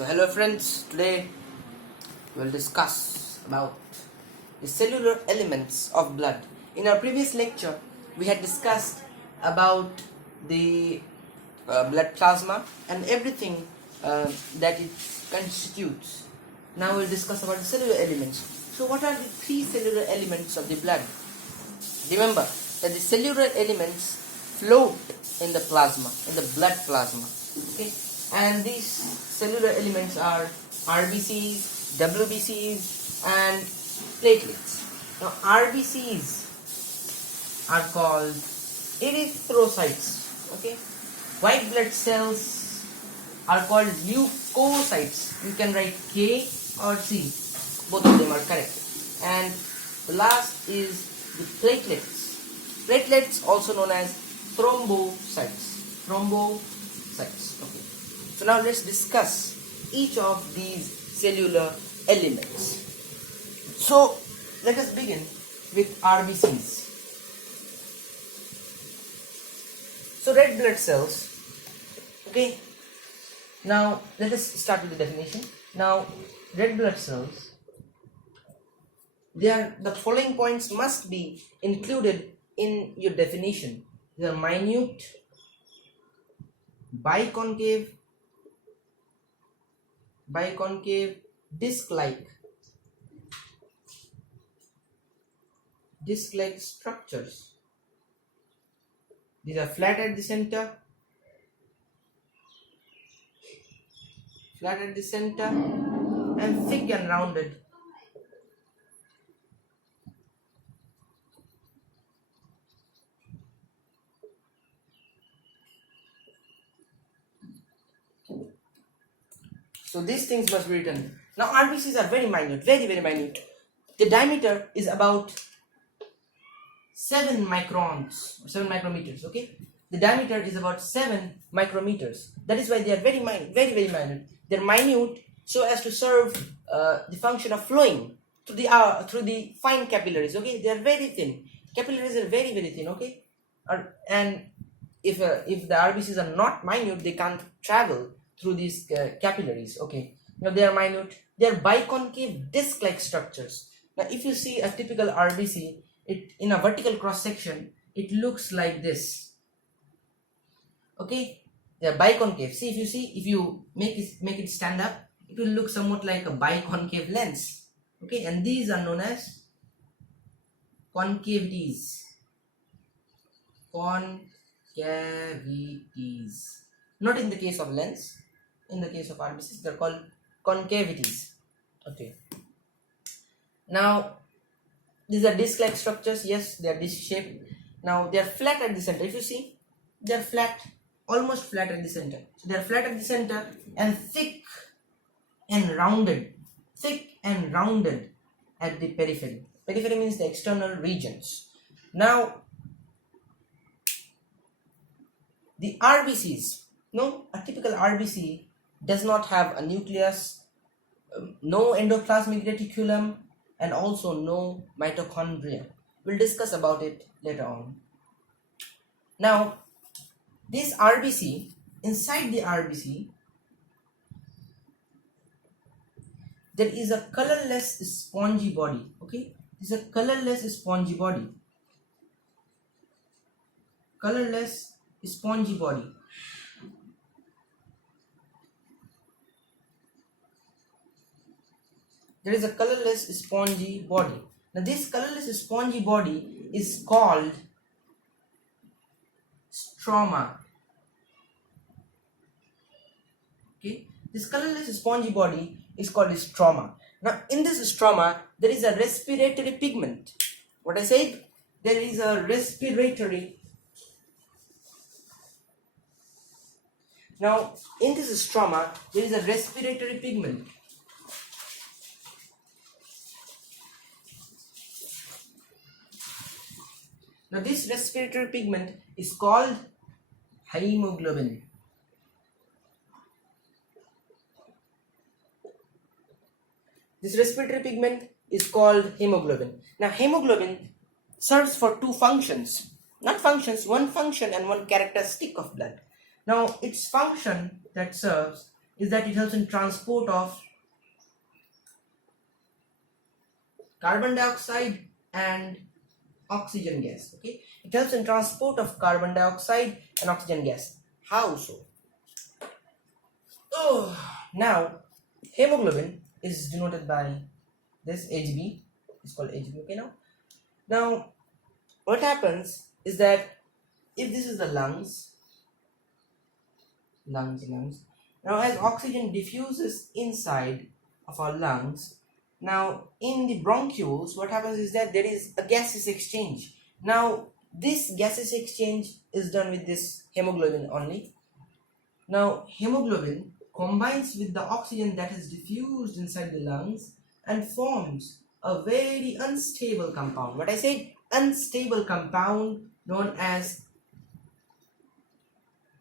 So hello friends, today we'll discuss about the cellular elements of blood. In our previous lecture, we had discussed about the blood plasma and everything that it constitutes. Now we'll discuss about the cellular elements. So what are the three cellular elements of the blood? Remember that the cellular elements float in the plasma, in the blood plasma. Okay, and these cellular elements are RBCs, WBCs, and platelets. Now, RBCs are called erythrocytes. Okay, white blood cells are called leukocytes. You can write K or C. Both of them are correct. And the last is the platelets. Platelets, also known as thrombocytes. Thrombocytes. Okay. So now let's discuss each of these cellular elements. So let us begin with RBCs. So red blood cells. Okay. Now let us start with the definition. Now red blood cells, the following points must be included in your definition. They are minute, biconcave, disc-like structures. These are flat at the center, and thick and rounded. So these things must be written. Now RBCs are very minute, very minute. The diameter is about 7 microns or 7 micrometers. Okay, the diameter is about 7 micrometers. That is why they are very minute, very minute. They are minute so as to serve the function of flowing through the fine capillaries. Okay, they are very thin. Capillaries are very thin. Okay, and if the RBCs are not minute, they can't travel through these capillaries. Okay, now they are minute. They are biconcave disc-like structures. Now if you see a typical RBC, it in a vertical cross section, it looks like this. Okay, they are biconcave. See, if you make it stand up, it will look somewhat like a biconcave lens. Okay, and these are known as concavities. Not in the case of lens. In the case of RBCs, they are called concavities. Okay. Now, these are disc-like structures. Yes, they are disc-shaped. Now, they are flat at the center. If you see, they are flat, almost flat at the center. So, they are flat at the center and thick and rounded at the periphery. Periphery means the external regions. Now, the RBCs. No, a typical RBC does not have a nucleus, no endoplasmic reticulum, and also no mitochondria. We'll discuss about it later on. Now, this RBC, inside the RBC, there is a colorless spongy body. Okay, this is a colorless spongy body. Colorless spongy body. There is a colorless spongy body. Now this colorless spongy body is called stroma. Okay, this colorless spongy body is called stroma. Now in this stroma there is a respiratory pigment. What I said? There is a respiratory. Now in this stroma there is a respiratory pigment. Now this respiratory pigment is called hemoglobin. This respiratory pigment is called hemoglobin. Now hemoglobin serves for two functions. Not functions, one function and one characteristic of blood. Now its function that serves is that it helps in transport of carbon dioxide and oxygen gas. Okay, it helps in transport of carbon dioxide and oxygen gas. How so? Oh, now hemoglobin is denoted by this Hb. It's called Hb. Okay, now what happens is that if this is the lungs. Now as oxygen diffuses inside of our lungs, now in the bronchioles, what happens is that there is a gaseous exchange. Now this gaseous exchange is done with this hemoglobin only. Now hemoglobin combines with the oxygen that is diffused inside the lungs and forms a very unstable compound. What I said, unstable compound known as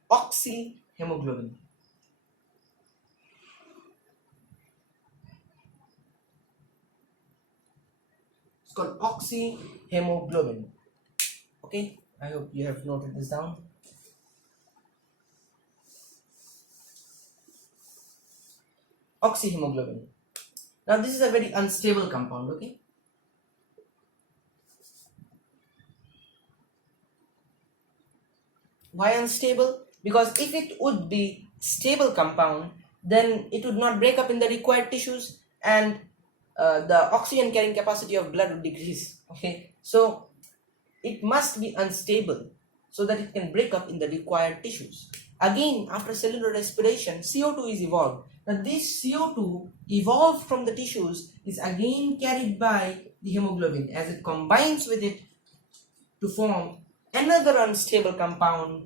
oxyhemoglobin. It's called oxyhemoglobin. Okay, I hope you have noted this down. Oxyhemoglobin. Now this is a very unstable compound. Okay, why unstable? Because if it would be stable compound, then it would not break up in the required tissues and the oxygen carrying capacity of blood would decrease. Okay, so it must be unstable so that it can break up in the required tissues. Again, after cellular respiration, CO2 is evolved. Now this CO2 evolved from the tissues is again carried by the hemoglobin as it combines with it to form another unstable compound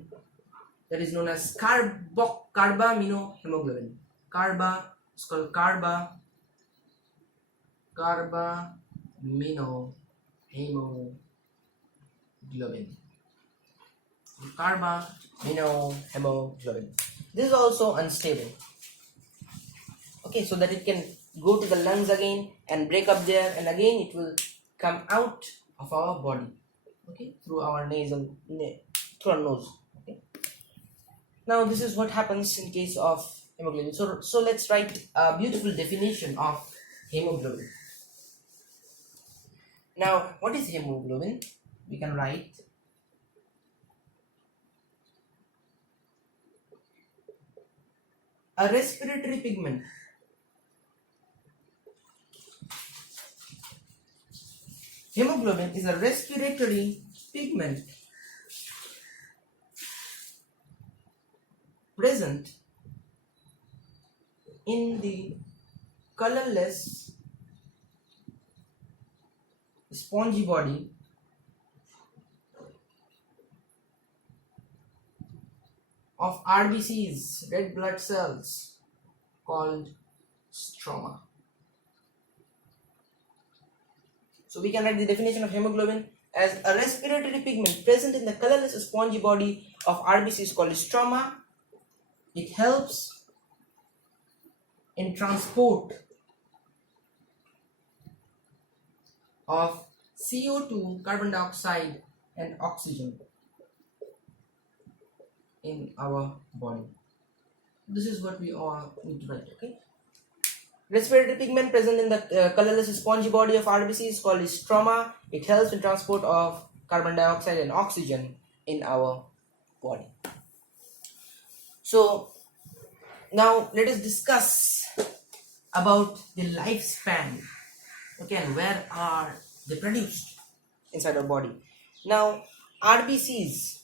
that is known as carbaminohemoglobin. It's called carbaminohemoglobin. Carbaminohemoglobin. This is also unstable. Okay, so that it can go to the lungs again and break up there, and again it will come out of our body. Okay, through our through our nose. Okay. Now this is what happens in case of hemoglobin. So let's write a beautiful definition of hemoglobin. Now what is hemoglobin? We can write a respiratory pigment Hemoglobin is a respiratory pigment present in the colorless spongy body of RBCs, red blood cells, called stroma. So we can write the definition of hemoglobin as a respiratory pigment present in the colorless spongy body of RBCs called stroma. It helps in transport of CO2, carbon dioxide and oxygen in our body. This is what we all need to write, okay? Respiratory pigment present in the colorless spongy body of RBC is called stroma. It helps in transport of carbon dioxide and oxygen in our body. So now let us discuss about the lifespan. Okay, and where are they produced inside our body? Now RBCs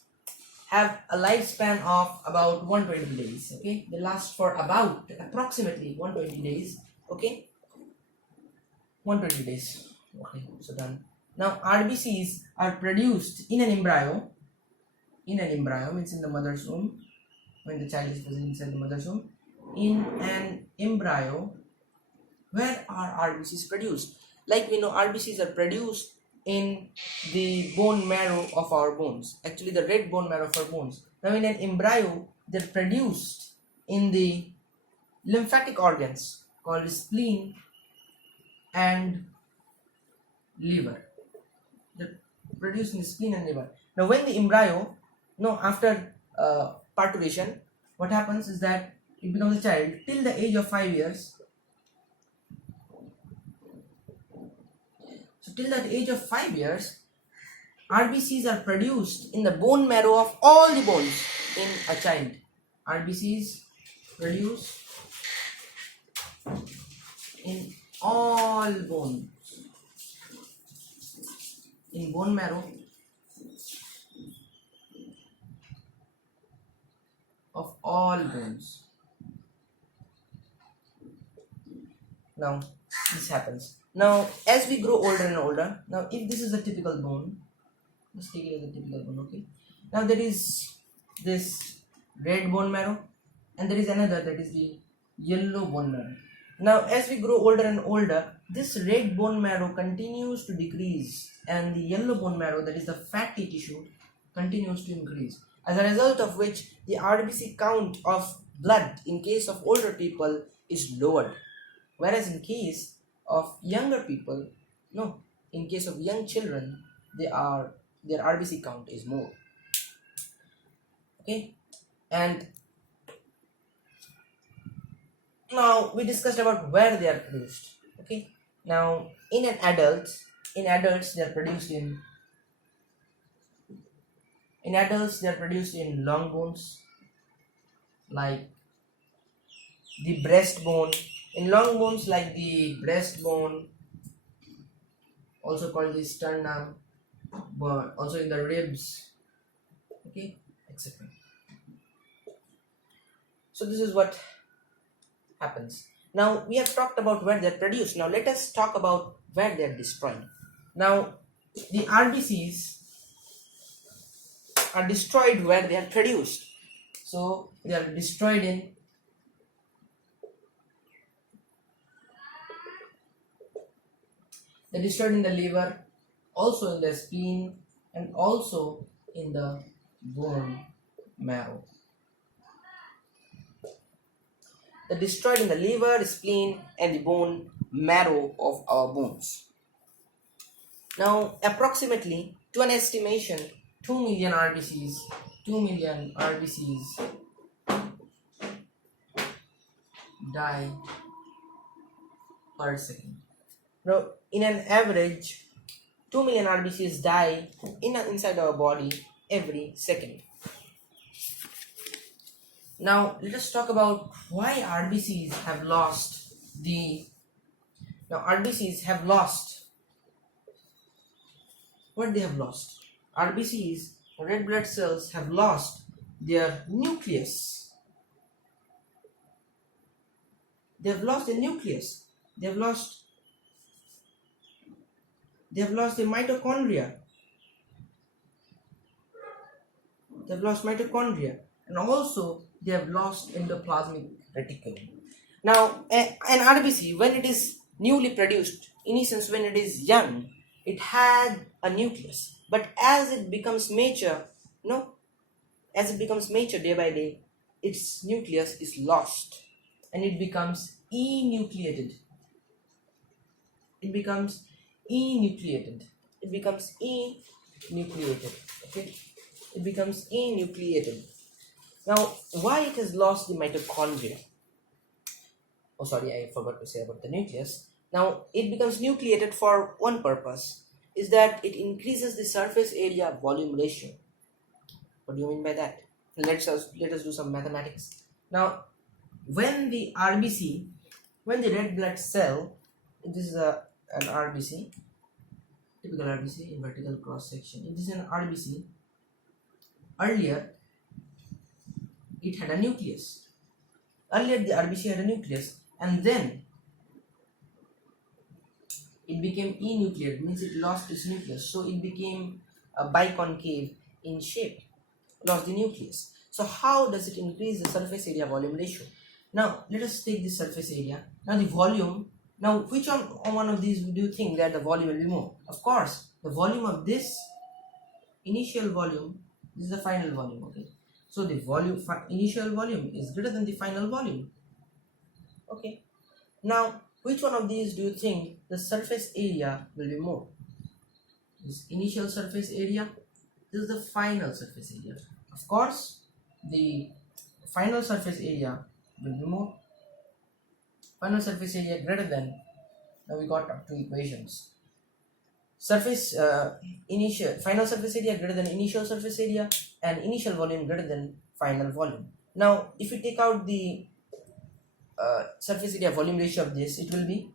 have a lifespan of about 120 days. Okay, they last for about approximately 120 days. Okay, 120 days. Okay, so done. Now RBCs are produced in an embryo. In an embryo means in the mother's womb, when the child is present inside the mother's womb. In an embryo, where are RBCs produced? Like we know, RBCs are produced in the bone marrow of our bones. Actually, the red bone marrow of our bones. Now, in an embryo, they're produced in the lymphatic organs called spleen and liver. They're produced in the spleen and liver. Now, when the embryo, after parturition, what happens is that it becomes a child till the age of 5 years. So till that age of 5 years, RBCs are produced in the bone marrow of all the bones in a child. RBCs produced in all bones, in bone marrow of all bones. Now this happens. Now as we grow older and older, now if this is a typical bone, let's take it as a typical bone, okay. Now there is this red bone marrow and there is another, that is the yellow bone marrow. Now as we grow older and older, this red bone marrow continues to decrease and the yellow bone marrow, that is the fatty tissue, continues to increase, as a result of which the RBC count of blood in case of older people is lowered, whereas in case of younger people, no, in case of young children, their RBC count is more. Okay, and now we discussed about where they are produced. Okay, now in adults they are produced in long bones like the breastbone, in long bones like the breastbone, also called the sternum, but also in the ribs, okay, etc. So this is what happens. Now we have talked about where they are produced. Now let us talk about where they are destroyed. Now the RBCs are destroyed where they are produced. So they are destroyed in the liver, also in the spleen, and also in the bone marrow. They're destroyed in the liver, spleen, and the bone marrow of our bones. Now, approximately, to an estimation, 2 million RBCs die per second. Now, in an average, 2 million RBCs die inside our body every second. Now, let us talk about why RBCs have lost what they have lost. RBCs, red blood cells, have lost their nucleus. They have lost the nucleus. They have lost the mitochondria. They have lost mitochondria, and also they have lost endoplasmic reticulum. Now, an RBC, when it is newly produced, in essence, when it is young, it had a nucleus. But as it becomes mature, day by day, its nucleus is lost, and it becomes enucleated. Okay, it becomes enucleated. Now, why it has lost the mitochondria? Oh, sorry, I forgot to say about the nucleus. Now, it becomes nucleated for one purpose, is that it increases the surface area volume ratio. What do you mean by that? Let us do some mathematics. Now, when the red blood cell, this is an RBC, typical RBC in vertical cross section. It is an RBC. Earlier, it had a nucleus. Earlier, the RBC had a nucleus, and then it became enucleated, means it lost its nucleus. So it became a biconcave in shape, lost the nucleus. So how does it increase the surface area volume ratio? Now let us take the surface area. Now the volume. Now which one of these do you think that the volume will be more? Of course, the volume of this initial volume, this is the final volume. Okay, so the initial volume is greater than the final volume. Okay, now which one of these do you think the surface area will be more? This initial surface area, this is the final surface area. Of course, the final surface area will be more. Final surface area greater than, now we got up to equations. Final surface area greater than initial surface area, and initial volume greater than final volume. Now if we take out the surface area volume ratio of this, it will be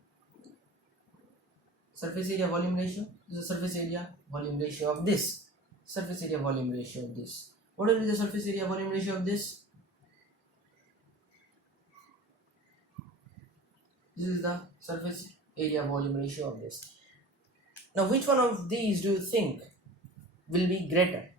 surface area volume ratio. This is the surface area volume ratio of this. Surface area volume ratio of this. What will be the surface area volume ratio of this? This is the surface area volume ratio of this. Now which one of these do you think will be greater?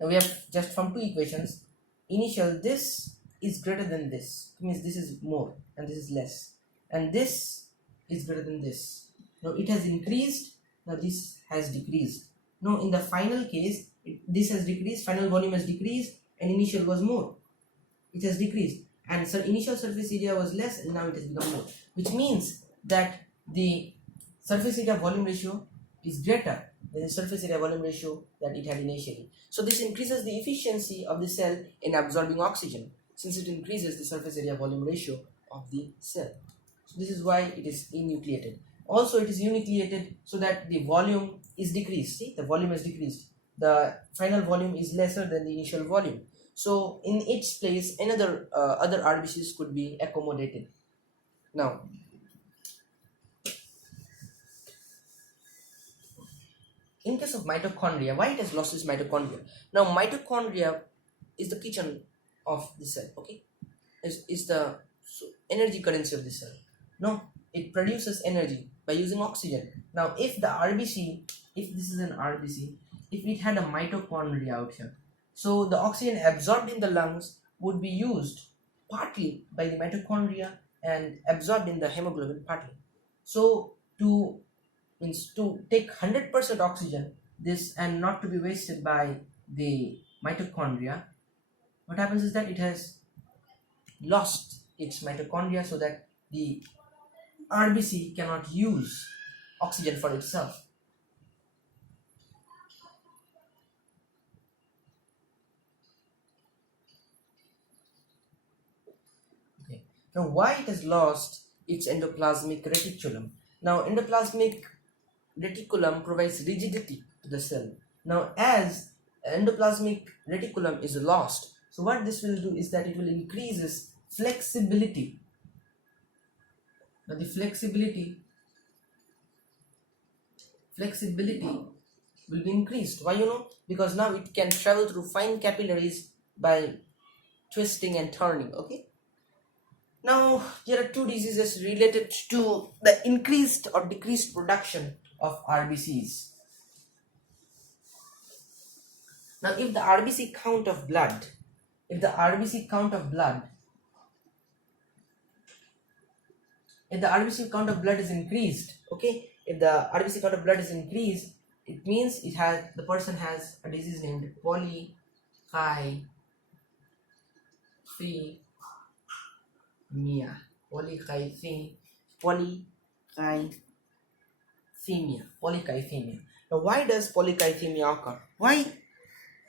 Now we have just from two equations. Initial, this is greater than this, it means this is more and this is less, and this is greater than this. Now it has increased, now this has decreased. Now in the final case, this has decreased, final volume has decreased, and initial was more, it has decreased, and so initial surface area was less and now it has become more, which means that the surface area volume ratio is greater than the surface area volume ratio that it had initially. So this increases the efficiency of the cell in absorbing oxygen, since it increases the surface area volume ratio of the cell. So this is why it is enucleated. Also it is enucleated so that the volume is decreased. See, the volume is decreased. The final volume is lesser than the initial volume. So in its place, another other RBCs could be accommodated. Now, in case of mitochondria, why it has lost its mitochondria? Now mitochondria is the kitchen of the cell, okay? Is the energy currency of the cell. No, it produces energy by using oxygen. Now if the RBC, if this is an RBC, if it had a mitochondria out here, so the oxygen absorbed in the lungs would be used partly by the mitochondria and absorbed in the hemoglobin partly. So to take 100% oxygen, this, and not to be wasted by the mitochondria, what happens is that it has lost its mitochondria so that the RBC cannot use oxygen for itself. Okay. Now why it has lost its endoplasmic reticulum? Now endoplasmic reticulum provides rigidity to the cell. Now as endoplasmic reticulum is lost, so what this will do is that it will increase its flexibility. Now the flexibility will be increased. Why? Because now it can travel through fine capillaries by twisting and turning. Okay. Now there are two diseases related to the increased or decreased production of RBCs. Now if the RBC count of blood is increased, okay, if the RBC count of blood is increased, it means the person has a disease named polycythemia. Now why does polycythemia occur? Why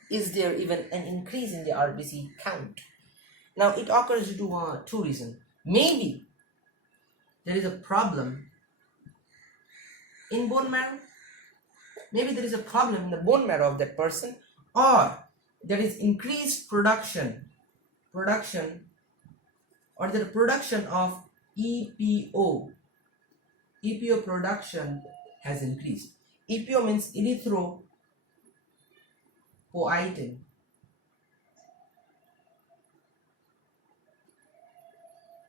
is there even an increase in the RBC count? Now it occurs due to two reasons. Maybe there is a problem in bone marrow. Maybe there is a problem in the bone marrow of that person, or there is increased production or the production of EPO. EPO production has increased. EPO means erythropoietin.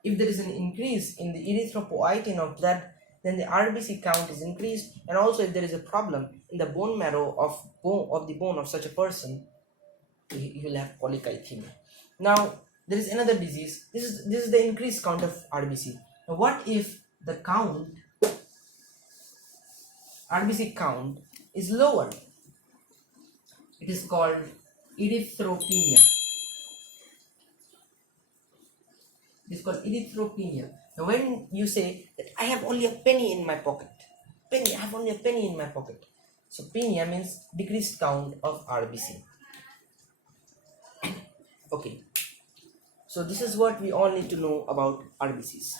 If there is an increase in the erythropoietin of blood, then the RBC count is increased, and also if there is a problem in the bone marrow of the bone of such a person, you will have polycythemia. Now there is another disease. This is the increased count of RBC. Now what if the RBC count is lower? It is called erythropenia. Now when you say that I have only a penny in my pocket, so penia means decreased count of RBC. Okay. So this is what we all need to know about RBCs.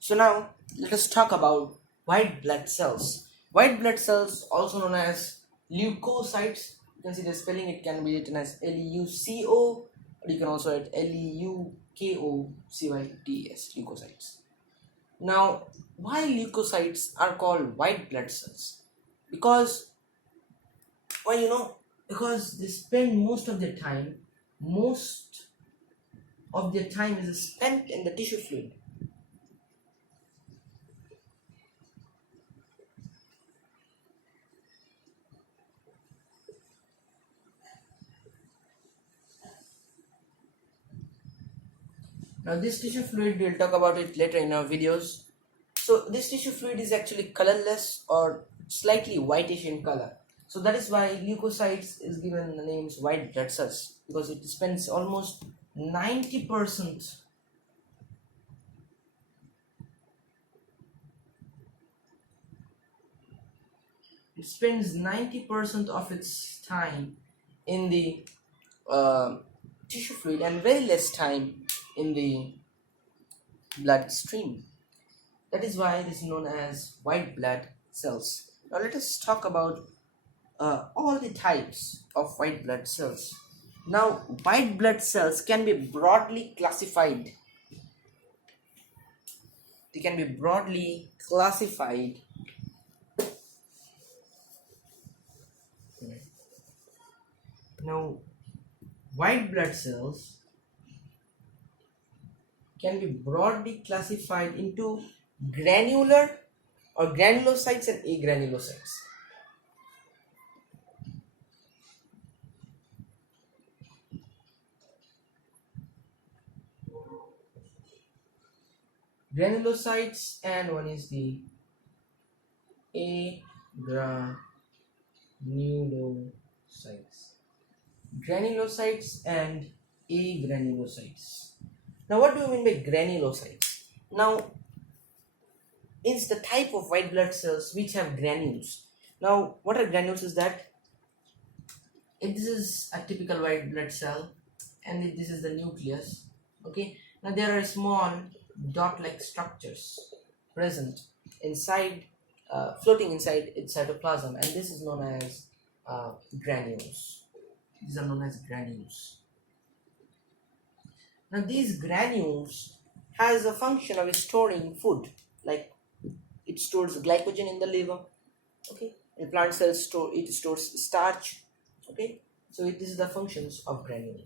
So now let us talk about white blood cells. White blood cells, also known as leukocytes, you can see the spelling, it can be written as Leuco, or you can also write Leukocytes, leukocytes. Now, why leukocytes are called white blood cells? Because, well, because they spend most of their time is spent in the tissue fluid. Now this tissue fluid, we'll talk about it later in our videos. So this tissue fluid is actually colorless or slightly whitish in color. So that is why leukocytes is given the names white blood cells, because it spends almost 90% of its time in the tissue fluid and very less time in the bloodstream. That is why it is known as white blood cells. Now let us talk about all the types of white blood cells. Now white blood cells can be broadly classified. They can be broadly classified Now, white blood cells can be broadly classified into granular or granulocytes and agranulocytes. Granulocytes, and one is the agranulocytes. Granulocytes and agranulocytes. Now, what do you mean by granulocytes? Now, it's the type of white blood cells which have granules. Now, what are granules is that if this is a typical white blood cell and if this is the nucleus, okay, now there are small dot-like structures present inside, floating inside its cytoplasm, and this is known as granules. These are known as granules. Now these granules has a function of storing food, like it stores glycogen in the liver, okay, in plant cells it stores starch, okay. So this is the functions of granules.